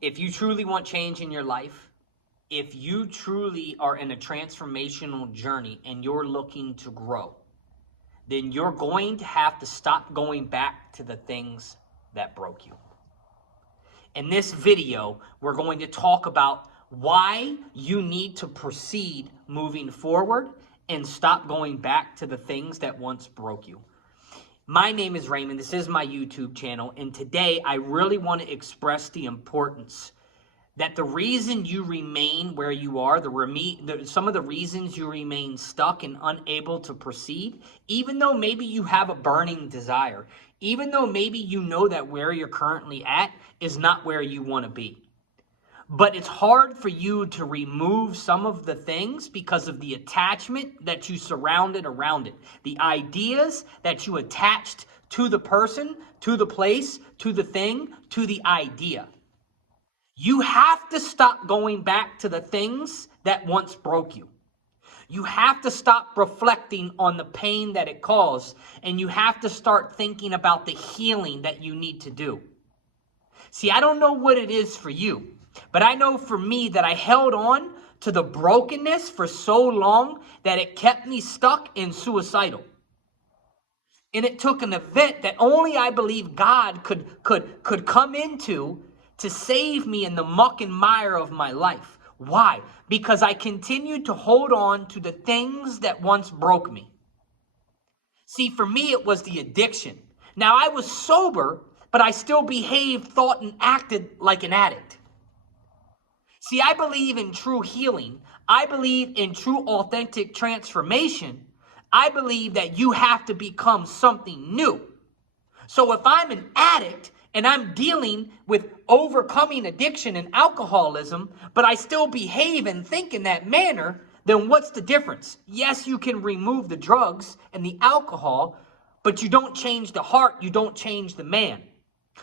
If you truly want change in your life, if you truly are in a transformational journey and you're looking to grow, then you're going to have to stop going back to the things that broke you. In this video, we're going to talk about why you need to proceed moving forward and stop going back to the things that once broke you. My name is Raymond. This is my YouTube channel. And today I really want to express the importance that the reason you remain where you are, some of the reasons you remain stuck and unable to proceed, even though maybe you have a burning desire, even though maybe you know that where you're currently at is not where you want to be. But it's hard for you to remove some of the things because of the attachment that you surrounded around it. The ideas that you attached to the person, to the place, to the thing, to the idea. You have to stop going back to the things that once broke you. You have to stop reflecting on the pain that it caused, and you have to start thinking about the healing that you need to do. See, I don't know what it is for you, but I know for me that I held on to the brokenness for so long that it kept me stuck and suicidal. And it took an event that only I believe God could come into to save me in the muck and mire of my life. Why? Because I continued to hold on to the things that once broke me. See, for me, it was the addiction. Now, I was sober, but I still behaved, thought, and acted like an addict. See, I believe in true healing. I believe in true authentic transformation. I believe that you have to become something new. So if I'm an addict and I'm dealing with overcoming addiction and alcoholism, but I still behave and think in that manner, then what's the difference? Yes, you can remove the drugs and the alcohol, but you don't change the heart, you don't change the man.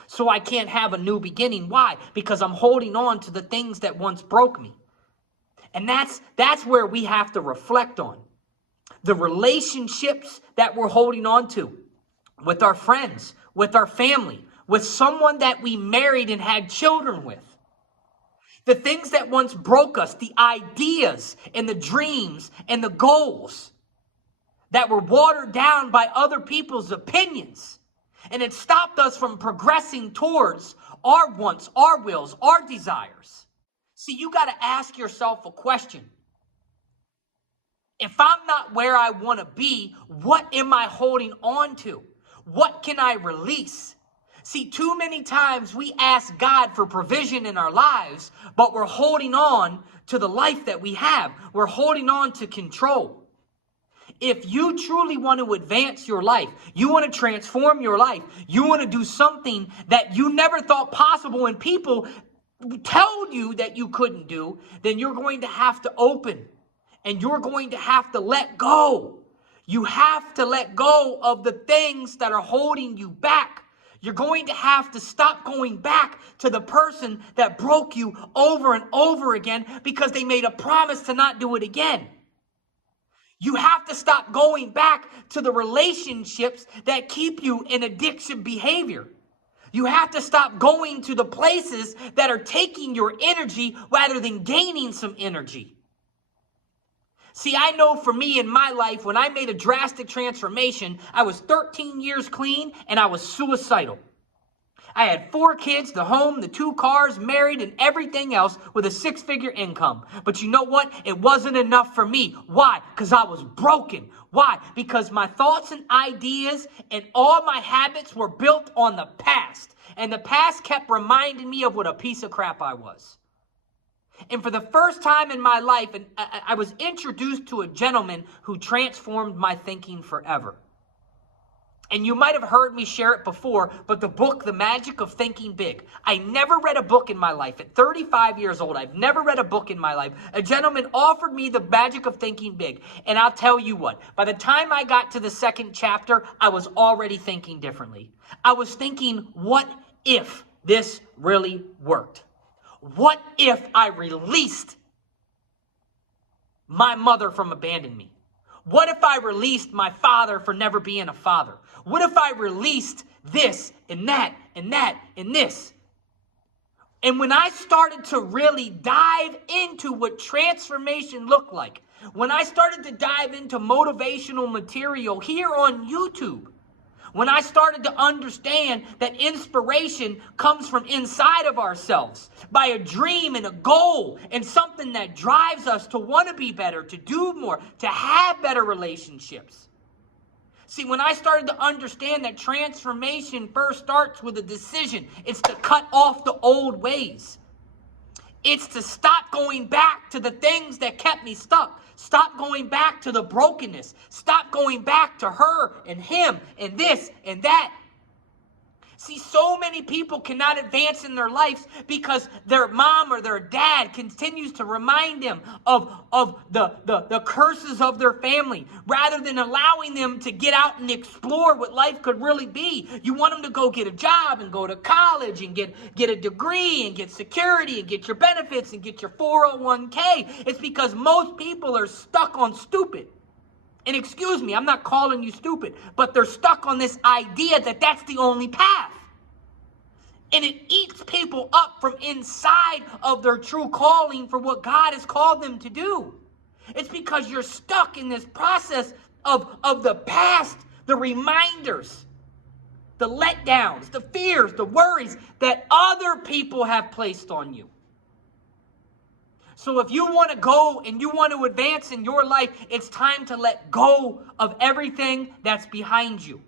So I can't have a new beginning. Why? Because I'm holding on to the things that once broke me. And that's where we have to reflect on. The relationships that we're holding on to with our friends, with our family, with someone that we married and had children with. The things that once broke us, the ideas and the dreams and the goals that were watered down by other people's opinions. And it stopped us from progressing towards our wants, our wills, our desires. See, you got to ask yourself a question. If I'm not where I want to be, what am I holding on to? What can I release? See, too many times we ask God for provision in our lives, but we're holding on to the life that we have. We're holding on to control. If you truly want to advance your life, you want to transform your life, you want to do something that you never thought possible and people told you that you couldn't do, then you're going to have to open and you're going to have to let go. You have to let go of the things that are holding you back. You're going to have to stop going back to the person that broke you over and over again because they made a promise to not do it again. You have to stop going back to the relationships that keep you in addiction behavior. You have to stop going to the places that are taking your energy rather than gaining some energy. See, I know for me in my life, when I made a drastic transformation, I was 13 years clean and I was suicidal. I had 4 kids, the home, the 2 cars, married, and everything else with a 6-figure income. But you know what? It wasn't enough for me. Why? Because I was broken. Why? Because my thoughts and ideas and all my habits were built on the past. And the past kept reminding me of what a piece of crap I was. And for the first time in my life, I was introduced to a gentleman who transformed my thinking forever. And you might have heard me share it before, but the book, The Magic of Thinking Big. I never read a book in my life. At 35 years old, I've never read a book in my life. A gentleman offered me The Magic of Thinking Big. And I'll tell you what, by the time I got to the 2nd chapter, I was already thinking differently. I was thinking, what if this really worked? What if I released my mother from abandoning me? What if I released my father for never being a father? What if I released this and that and that and this? And when I started to really dive into what transformation looked like, when I started to dive into motivational material here on YouTube, when I started to understand that inspiration comes from inside of ourselves by a dream and a goal and something that drives us to want to be better, to do more, to have better relationships. See, when I started to understand that transformation first starts with a decision, it's to cut off the old ways. It's to stop going back to the things that kept me stuck. Stop going back to the brokenness. Stop going back to her and him and this and that. See, so many people cannot advance in their lives because their mom or their dad continues to remind them of the curses of their family rather than allowing them to get out and explore what life could really be. You want them to go get a job and go to college and get a degree and get security and get your benefits and get your 401k. It's because most people are stuck on stupid. And excuse me, I'm not calling you stupid, but they're stuck on this idea that that's the only path. And it eats people up from inside of their true calling for what God has called them to do. It's because you're stuck in this process of the past, the reminders, the letdowns, the fears, the worries that other people have placed on you. So if you want to go and you want to advance in your life, it's time to let go of everything that's behind you.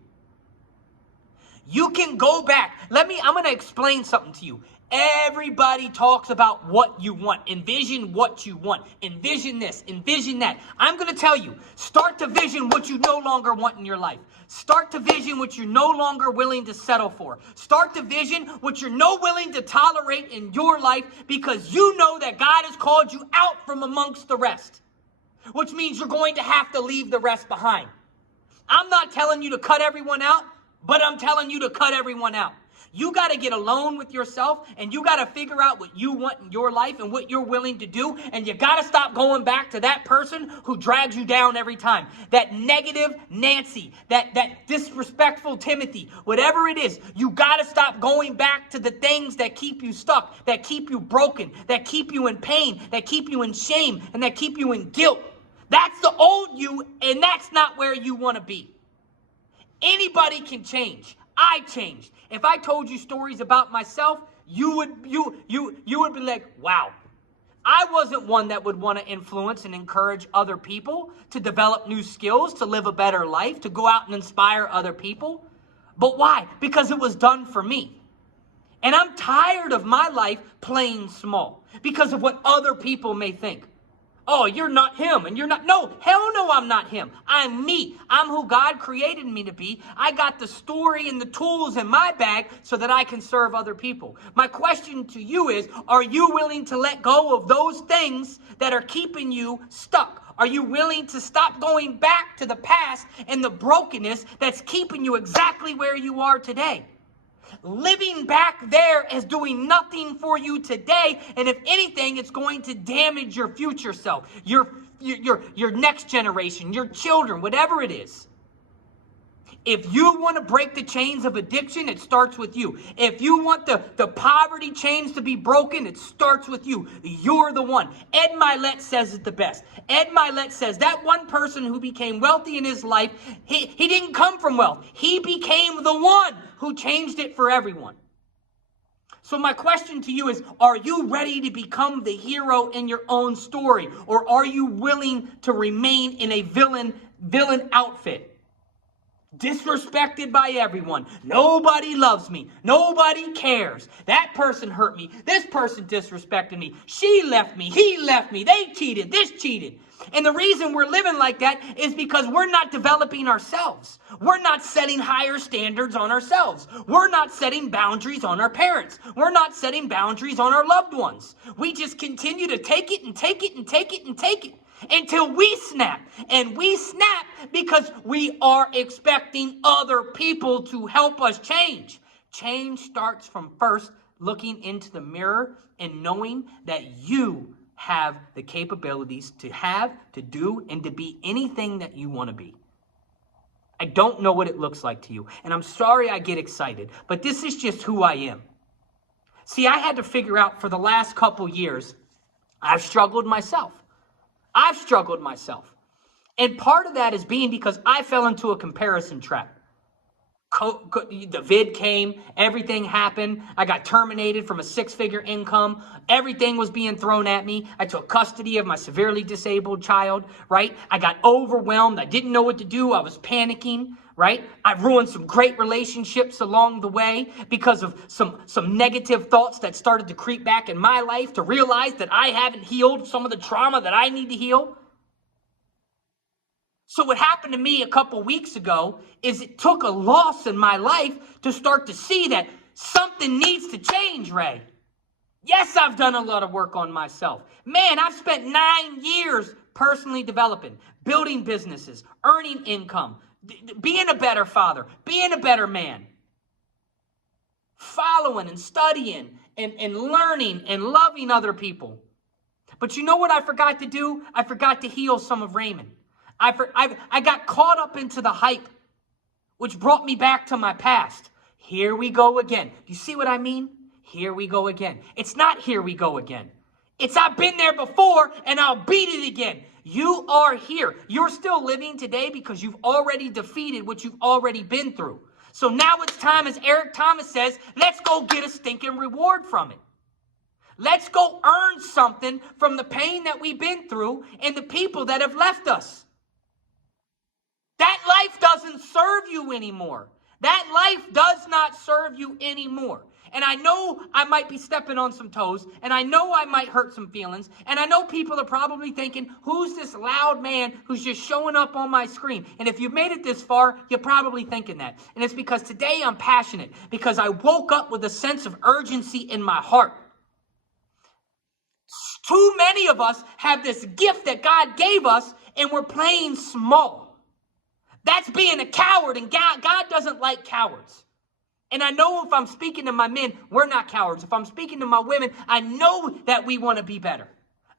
You can go back. I'm going to explain something to you. Everybody talks about what you want. Envision what you want. Envision this, envision that. I'm going to tell you, start to vision what you no longer want in your life. Start to vision what you're no longer willing to settle for. Start to vision what you're no willing to tolerate in your life because you know that God has called you out from amongst the rest, which means you're going to have to leave the rest behind. I'm not telling you to cut everyone out, but I'm telling you to cut everyone out. You got to get alone with yourself and you got to figure out what you want in your life and what you're willing to do. And you got to stop going back to that person who drags you down every time. That negative Nancy, that disrespectful Timothy, whatever it is, you got to stop going back to the things that keep you stuck, that keep you broken, that keep you in pain, that keep you in shame, and that keep you in guilt. That's the old you, and that's not where you want to be. Anybody can change. I changed. If I told you stories about myself, you would be like, wow. I wasn't one that would want to influence and encourage other people to develop new skills, to live a better life, to go out and inspire other people. But why? Because it was done for me. And I'm tired of my life playing small because of what other people may think. Oh, you're not him, and you're not. No, hell no, I'm not him. I'm me. I'm who God created me to be. I got the story and the tools in my bag so that I can serve other people. My question to you is, are you willing to let go of those things that are keeping you stuck? Are you willing to stop going back to the past and the brokenness that's keeping you exactly where you are today? Living back there is doing nothing for you today, and if anything, it's going to damage your future self, your next generation, your children, whatever it is. If you want to break the chains of addiction, it starts with you. If you want the poverty chains to be broken, it starts with you. You're the one. Ed Milet says it the best. Ed Milet says that one person who became wealthy in his life, he didn't come from wealth. He became the one who changed it for everyone. So my question to you is, are you ready to become the hero in your own story? Or are you willing to remain in a villain outfit? Disrespected by everyone. Nobody loves me. Nobody cares. That person hurt me. This person disrespected me. She left me. He left me. They cheated. This cheated. And the reason we're living like that is because we're not developing ourselves. We're not setting higher standards on ourselves. We're not setting boundaries on our parents. We're not setting boundaries on our loved ones. We just continue to take it and take it and take it and take it until we snap. And we snap because we are expecting other people to help us change. Change starts from first looking into the mirror and knowing that you have the capabilities to have, to do, and to be anything that you want to be. I don't know what it looks like to you, and I'm sorry I get excited, but this is just who I am. See, I had to figure out for the last couple years, I've struggled myself. I've struggled myself. And part of that is being because I fell into a comparison trap. The vid came, everything happened. I got terminated from a 6-figure income. Everything was being thrown at me. I took custody of my severely disabled child, right? I got overwhelmed. I didn't know what to do. I was panicking, right? I ruined some great relationships along the way because of some negative thoughts that started to creep back in my life, to realize that I haven't healed some of the trauma that I need to heal. So what happened to me a couple weeks ago is it took a loss in my life to start to see that something needs to change, Ray. Yes, I've done a lot of work on myself. Man, I've spent 9 years personally developing, building businesses, earning income, being a better father, being a better man, following and studying and learning and loving other people. But you know what I forgot to do? I forgot to heal some of Raymond. I got caught up into the hype, which brought me back to my past. Here we go again. Do you see what I mean? Here we go again. It's not here we go again. It's I've been there before and I'll beat it again. You are here. You're still living today because you've already defeated what you've already been through. So now it's time, as Eric Thomas says, let's go get a stinking reward from it. Let's go earn something from the pain that we've been through and the people that have left us. That life doesn't serve you anymore. That life does not serve you anymore. And I know I might be stepping on some toes, and I know I might hurt some feelings, and I know people are probably thinking, who's this loud man who's just showing up on my screen? And if you've made it this far, you're probably thinking that. And it's because today I'm passionate, because I woke up with a sense of urgency in my heart. Too many of us have this gift that God gave us, and we're playing small. That's being a coward, and God doesn't like cowards. And I know if I'm speaking to my men, we're not cowards. If I'm speaking to my women, I know that we want to be better.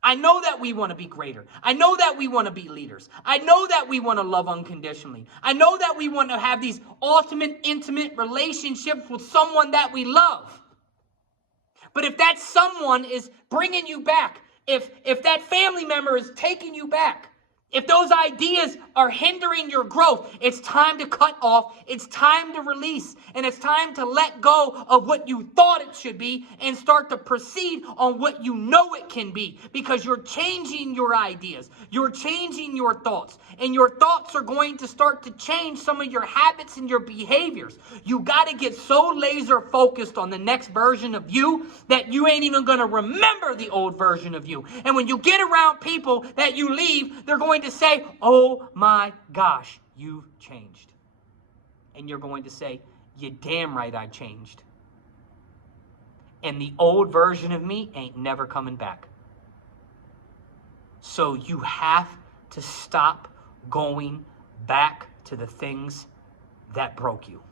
I know that we want to be greater. I know that we want to be leaders. I know that we want to love unconditionally. I know that we want to have these ultimate, intimate relationships with someone that we love. But if that someone is bringing you back, if that family member is taking you back, if those ideas are hindering your growth, it's time to cut off, it's time to release, and it's time to let go of what you thought it should be and start to proceed on what you know it can be, because you're changing your ideas, you're changing your thoughts, and your thoughts are going to start to change some of your habits and your behaviors. You got to get so laser focused on the next version of you that you ain't even going to remember the old version of you. And when you get around people that you leave, they're going to say, oh my gosh, you've changed. And you're going to say, you damn right I changed. And the old version of me ain't never coming back. So you have to stop going back to the things that broke you.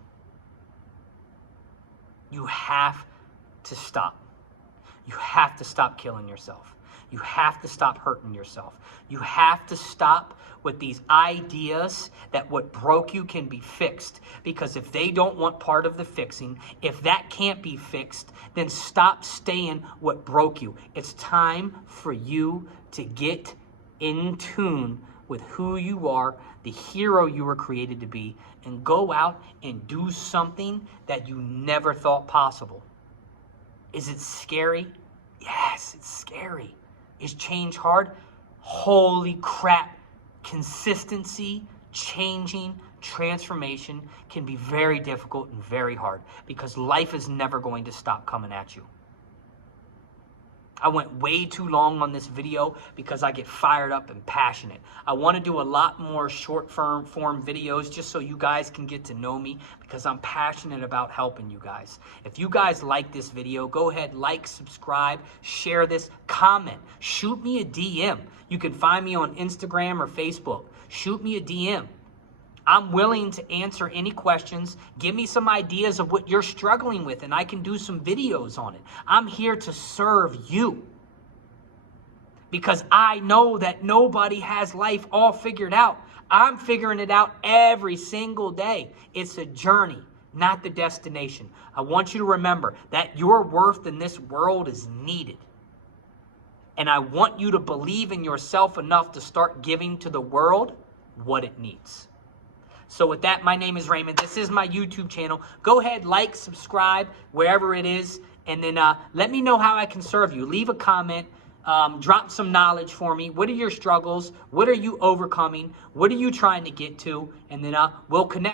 You have to stop. You have to stop killing yourself. You have to stop hurting yourself. You have to stop with these ideas that what broke you can be fixed. Because if they don't want part of the fixing, if that can't be fixed, then stop staying what broke you. It's time for you to get in tune with who you are, the hero you were created to be, and go out and do something that you never thought possible. Is it scary? Yes, it's scary. Is change hard? Holy crap. Consistency, changing, transformation can be very difficult and very hard, because life is never going to stop coming at you. I went way too long on this video because I get fired up and passionate. I want to do a lot more short form videos just so you guys can get to know me, because I'm passionate about helping you guys. If you guys like this video, go ahead, like, subscribe, share this, comment, shoot me a DM. You can find me on Instagram or Facebook. Shoot me a DM. I'm willing to answer any questions. Give me some ideas of what you're struggling with, and I can do some videos on it. I'm here to serve you, because I know that nobody has life all figured out. I'm figuring it out every single day. It's a journey. not the destination. I want you to remember that your worth in this world is needed. And I want you to believe in yourself enough to start giving to the world what it needs. So with that, my name is Raymond. This is my YouTube channel. Go ahead, like, subscribe, wherever it is. And then let me know how I can serve you. Leave a comment. Drop some knowledge for me. What are your struggles? What are you overcoming? What are you trying to get to? And then we'll connect.